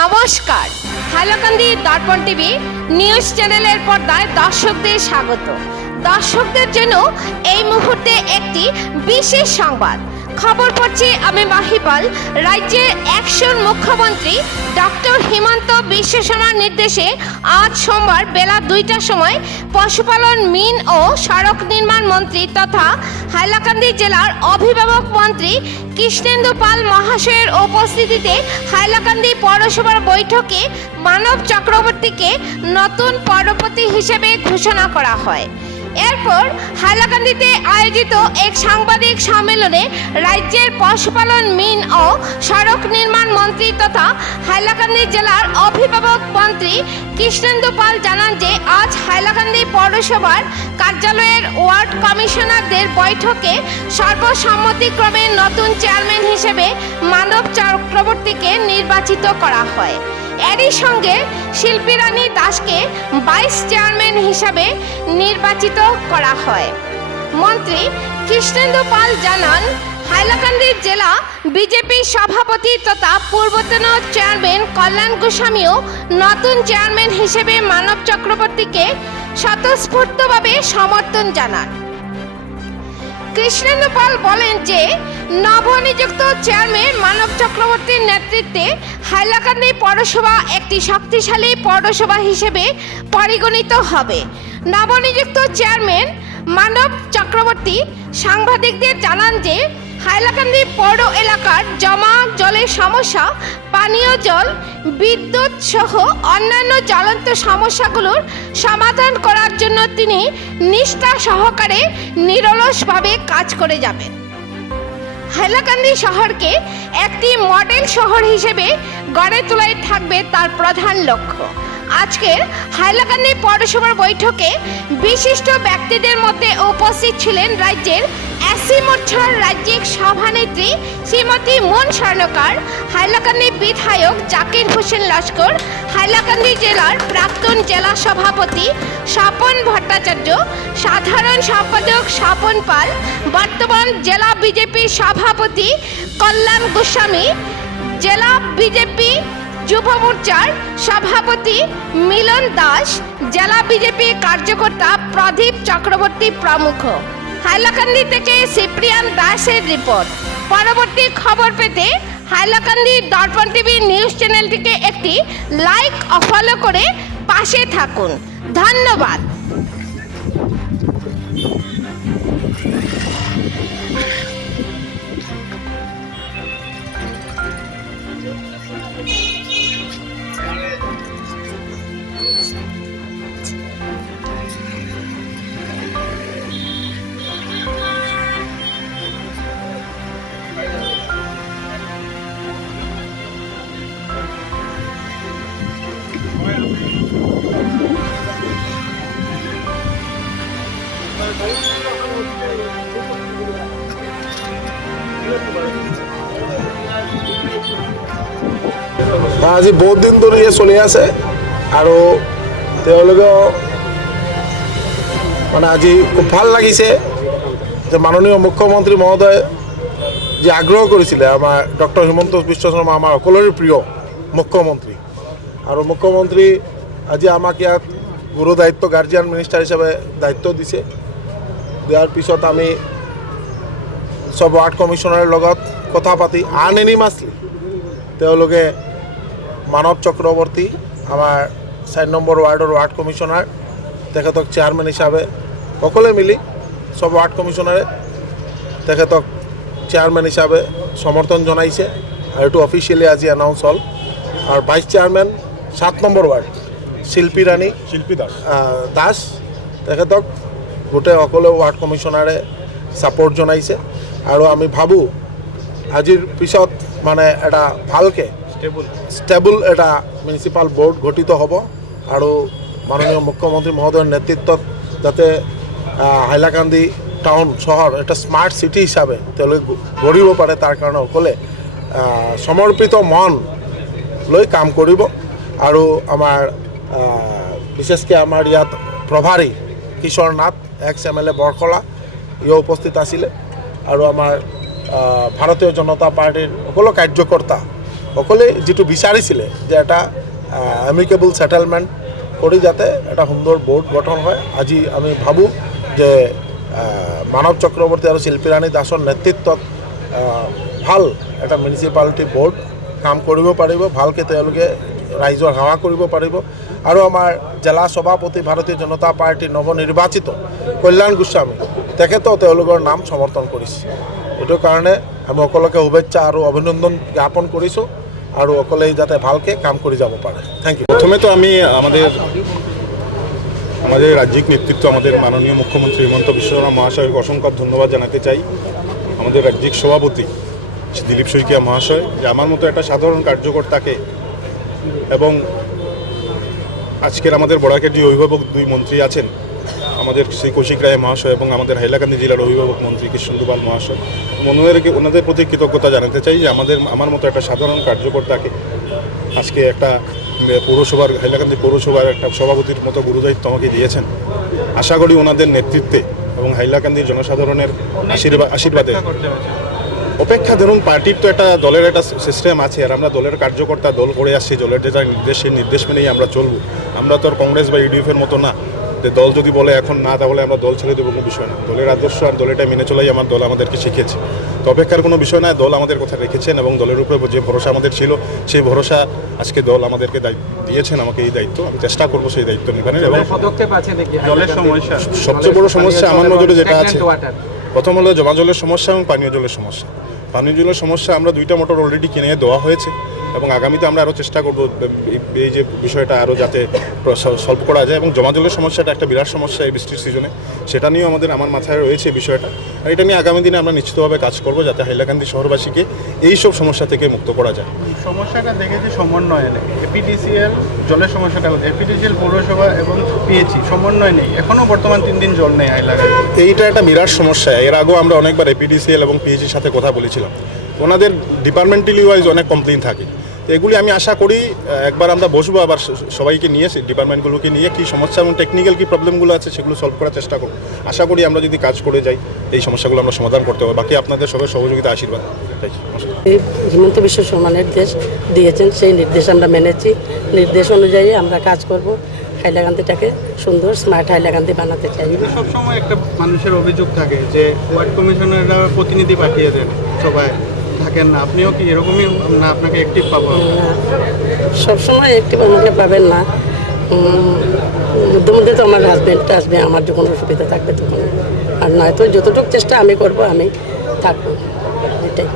নমস্কার, হাইলাকান্দি দর্পণ TV news চ্যানেলের পর্দায় দর্শকদের স্বাগত। দর্শকদের জন্য এই মুহূর্তে একটি বিশেষ সংবাদ। খবর পড়ছি আমি মাহিপাল। রাজ্যের অ্যাকশন মুখ্যমন্ত্রী ডক্টর হিমন্ত বিশ্ব শর্মার নির্দেশে আজ সোমবার বেলা 2টার সময় পশুপালন, মিন ও সড়ক নির্মাণ মন্ত্রী তথা হাইলাকান্দি জেলার অভিভাবক মন্ত্রী কৃষ্ণেন্দু পাল মহাশয়ের উপস্থিতিতে হাইলাকান্দি পৌরসভার বৈঠকে মানব চক্রবর্তীকে নতুন পৌরপতি হিসেবে ঘোষণা করা হয়। এরপর হাইলাকান্দিতে আয়োজিত এক সাংবাদিক সম্মেলনে রাজ্যের পশুপালন, মিন ও সড়ক নির্মাণ মন্ত্রী তথা হাইলাকান্দি জেলার অভিভাবক মন্ত্রী কৃষ্ণেন্দু পাল জানান যে আজ হাইলাকান্দি পৌরসভার কার্যালয়ের ওয়ার্ড কমিশনারদের বৈঠকে সর্বসম্মতিক্রমে নতুন চেয়ারম্যান হিসেবে মানব চক্রবর্তীকে নির্বাচিত করা হয়। এরই সঙ্গে শিল্পী রানী দাসকে ভাইস চেয়ারম্যান হিসাবে নির্বাচিত করা হয়। মন্ত্রী কৃষ্ণেন্দু পাল জানান, হাইলাকান্দি জেলা বিজেপি সভাপতি তথা পূর্বতন চেয়ারম্যান কল্যাণ গোস্বামীও নতুন চেয়ারম্যান হিসেবে মানব চক্রবর্তীকে স্বতঃস্ফূর্তভাবে সমর্থন জানান। কৃষ্ণেন্দু পাল বলেন যে নবনিযুক্ত চেয়ারম্যান মানব চক্রবর্তীর নেতৃত্বে হাইলাকান্দি পৌরসভা একটি শক্তিশালী পৌরসভা হিসেবে পরিগণিত হবে। নবনিযুক্ত চেয়ারম্যান মানব চক্রবর্তী সাংবাদিকদের জানান যে হাইলাকান্দি পৌর এলাকার জমা জলের সমস্যা, পানীয় জল, বিদ্যুৎ সহ অন্যান্য জ্বলন্ত সমস্যাগুলোর সমাধান করার জন্য তিনি নিষ্ঠা সহকারে নিরলসভাবে কাজ করে যাবেন। হাইলাকান্দি শহরকে একটি মডেল শহর হিসেবে গড়ে তোলাই থাকবে তার প্রধান লক্ষ্য। আজকের হাইলাকান্দি পৌরসভার বৈঠকে বিশিষ্ট ব্যক্তিদের মধ্যে উপস্থিত ছিলেন রাজ্যের এসসি মোর্চার রাজ্যিক সভানেত্রী শ্রীমতী মন স্বর্ণকার, হাইলাকান্দি বিধায়ক জাকির হোসেন লস্কর, হাইলাকান্দি জেলার প্রাক্তন জেলা সভাপতি স্বপন ভট্টাচার্য, সাধারণ সম্পাদক স্বপন পাল, বর্তমান জেলা বিজেপি সভাপতি কল্যাণ গোস্বামী, জেলা বিজেপি যুব মোর্চার সভাপতি মিলন দাস, জেলা বিজেপি কার্যকর্তা প্রদীপ চক্রবর্তী প্রমুখ। হাইলাকান্দি থেকে সিপ্রিয়ান দাসের রিপোর্ট। পরবর্তী খবর পেতে হাইলাকান্দি দর্পণ টিভি নিউজ চ্যানেলটিকে একটি লাইক ও ফলো করে পাশে থাকুন। ধন্যবাদ। আজি বহুত দিন ধৰি চলি আছে আৰু তেওঁলোকেও মানে আজি খুব ভাল লাগিছে যে মাননীয় মুখ্যমন্ত্ৰী মহোদয় যে আগ্ৰহ কৰিছিলে আমাৰ ডক্টৰ হিমন্ত বিশ্ব শৰ্মা আমাৰ সকলোৰে প্ৰিয় মুখ্যমন্ত্ৰী, আৰু মুখ্যমন্ত্ৰী আজি আমাক ইয়াত গুৰু দায়িত্ব গাৰ্জিয়ান মিনিষ্টাৰ হিচাপে দায়িত্ব দিছে। দিয়াৰ পিছত আমি সব ৱাৰ্ড কমিশ্যনাৰৰ লগত কথা পাতি আনএনিমাছলি তেওঁলোকে মানৱ চক্ৰৱৰ্তী আমাৰ 4 নম্বৰ ৱাৰ্ডৰ ৱাৰ্ড কমিশ্যনাৰ তেখেতক চেয়াৰমেন হিচাপে সকলোৱে মিলি সব ৱাৰ্ড কমিশ্যনাৰে তেখেতক চেয়াৰমেন হিচাপে সমৰ্থন জনাইছে আৰু এইটো অফিচিয়েলি আজি এনাউন্স হ'ল। আৰু ভাইচ চেয়াৰমেন 7 নম্বৰ ৱাৰ্ড শিল্পী ৰাণী দাস তেখেতক গোটেই সকলো ৱাৰ্ড কমিশ্যনাৰে ছাপোৰ্ট জনাইছে। আৰু আমি ভাবোঁ আজিৰ পিছত মানে এটা ভালকৈ ষ্টেবল এটা মিউনিচিপাল বোৰ্ড গঠিত হ'ব আৰু মাননীয় মুখ্যমন্ত্ৰী মহোদয়ৰ নেতৃত্বত যাতে হাইলাকান্দি টাউন চহৰ এটা স্মাৰ্ট চিটি হিচাপে তেওঁলোকে গঢ়িব পাৰে তাৰ কাৰণে সকলোৱে সমৰ্পিত মন লৈ কাম কৰিব। আৰু আমাৰ বিশেষকৈ আমাৰ ইয়াত প্ৰভাৰী কিশোৰ নাথ, এক্স MLA বৰকলা ইও উপস্থিত আছিলে, আৰু আমাৰ ভাৰতীয় জনতা পাৰ্টিৰ সকলো কাৰ্যকৰ্তা সকলে যেটো বিচাৰিছিলে যে এটা এমিকেবল সেটেলমেণ্ট কৰি যাতে এটা সুন্দৰ বোৰ্ড গঠন হয়। আজি আমি ভাবোঁ যে মানৱ চক্ৰৱৰ্তী আৰু শিল্পীৰাণী দাসৰ নেতৃত্বত ভাল এটা মিউনিচিপালিটি বোৰ্ড কাম কৰিব পাৰিব, ভালকৈ তেওঁলোকে ৰাইজৰ সেৱা কৰিব পাৰিব। আৰু আমাৰ জিলা সভাপতি ভাৰতীয় জনতা পাৰ্টীৰ নৱনিৰ্বাচিত কল্যাণ গোস্বামী তেখেতেও তেওঁলোকৰ নাম সমৰ্থন কৰিছে। এইটো কাৰণে আমি সকলোকে শুভেচ্ছা আৰু অভিনন্দন জ্ঞাপন কৰিছোঁ আৰু সকলোৱে যাতে ভালকৈ কাম কৰি যাব পাৰে। Thank you. প্রথমে তো আমি আমাদের রাজ্যিক নেতৃত্ব, আমাদের মাননীয় মুখ্যমন্ত্রী হিমন্ত বিশ্ব শর্মা মহাশয়কে অসংখ্য ধন্যবাদ জানাতে চাই। আমাদের রাজ্যিক সভাপতি দিলীপ শইকিয়া মহাশয়, যে আমার মতো একটা সাধারণ কার্যকর্তাকে এবং আজকের আমাদের বড়াকের যে অভিভাবক দুই মন্ত্রী আছেন, আমাদের শ্রী কৌশিক রায় মহাশয় এবং আমাদের হাইলাকান্দি জেলার অভিভাবক মন্ত্রী কৃষ্ণেন্দু পাল মহাশয়, ওনাদের প্রতি কৃতজ্ঞতা জানাতে চাই যে আমার মতো একটা সাধারণ কার্যকর্তাকে আজকে একটা পৌরসভার, হাইলাকান্দি পৌরসভার একটা সভাপতির মতো গুরুদায়িত্ব আমাকে দিয়েছেন। আশা করি ওনাদের নেতৃত্বে এবং হাইলাকান্দির জনসাধারণের আশীর্বাদে অপেক্ষা, ধরুন পার্টির তো একটা দলের একটা সিস্টেম আছে, আর আমরা দলের কার্যকর্তা, দল করে আসছি, দলের যেটা নির্দেশ সেই নির্দেশ মেনেই আমরা চলবো। আমরা তো আর কংগ্রেস বা ইউডিএফের মতো না যে দল যদি বলে এখন না, তাহলে আমরা দল ছেড়ে দেবো, কোনো বিষয় না। দলের আদর্শ আর দলেরটা মেনে চলাই আমার দল আমাদেরকে শিখেছে। তো অপেক্ষার কোনো বিষয় না, দল আমাদের কথা রেখেছেন এবং দলের উপরে যে ভরসা আমাদের ছিল সেই ভরসা আজকে দল আমাদেরকে দিয়েছেন, আমাকে এই দায়িত্ব। আমি চেষ্টা করবো সেই দায়িত্ব নিবানের। এবং পদক্ষেপ আছে দেখি জলের সমস্যা, সবচেয়ে বড় সমস্যা আমার নজরে যেটা আছে, প্রথম হলো জমা জলের সমস্যা এবং পানীয় জলের সমস্যা। পানীয় জলের সমস্যা আমরা 2টা মোটর অলরেডি কিনে দেওয়া হয়েছে এবং আগামীতে আমরা আরও চেষ্টা করব এই যে বিষয়টা আরও যাতে সলভ করা যায়। এবং জমা জলের সমস্যাটা একটা বিরাট সমস্যা এই বৃষ্টির সিজনে, সেটা নিয়েও আমার মাথায় রয়েছে বিষয়টা। আর এটা নিয়ে আগামী দিনে আমরা নিশ্চিতভাবে কাজ করব যাতে হাইলাকান্দি শহরবাসীকে এইসব সমস্যা থেকে মুক্ত করা যায়। সমস্যাটা দেখেছি সমন্বয় নেই, এপিডিসিএল জলের সমস্যাটা হচ্ছে এপিডিসিএল পৌরসভা এবং পিএইচি সমন্বয় নেই, এখনও বর্তমান 3 দিন জল নেই হাইলাকান্দি। এইটা একটা বিরাট সমস্যা। এর আগেও আমরা অনেকবার এপিডিসিএল এবং পিএইচির সাথে কথা বলেছিলাম, ওনাদের ডিপার্টমেন্টালি ওয়াইজ অনেক কমপ্লেইন থাকে। তো এগুলি আমি আশা করি একবার আমরা বসবো আবার সবাইকে নিয়ে, ডিপার্টমেন্টগুলোকে নিয়ে কী সমস্যা এবং টেকনিক্যাল কী প্রবলেমগুলো আছে সেগুলো সলভ করার চেষ্টা করব। আশা করি আমরা যদি কাজ করে যাই এই সমস্যাগুলো আমরা সমাধান করতে পারবো। বাকি আপনাদের সবাই সহযোগিতা, আশীর্বাদ চাই। হিমন্ত বিশ্ব শর্মা নির্দেশ দিয়েছেন, সেই নির্দেশ আমরা মেনেছি। নির্দেশ অনুযায়ী আমরা কাজ করব, হাইলাকান্দিটাকে সুন্দর স্মার্ট হাইলাকান্দি বানাতে চাই। সবসময় একটা মানুষের অভিযোগ থাকে যে ওয়ার্ড কমিশনাররা প্রতিনিধি পাঠিয়ে দেন, সবাই থাকেন না। আপনিও কি এরকমই না? আপনাকে অ্যাক্টিভ পাবো? সবসময় অ্যাক্টিভ আমাকে পাবেন না, মধ্যে মধ্যে তো আমার হাজব্যান্ডটা আসবে, আমার যখন অসুবিধা থাকবে তখন। আর নয়তো যতটুকু চেষ্টা আমি করব, আমি থাকবো, এটাই।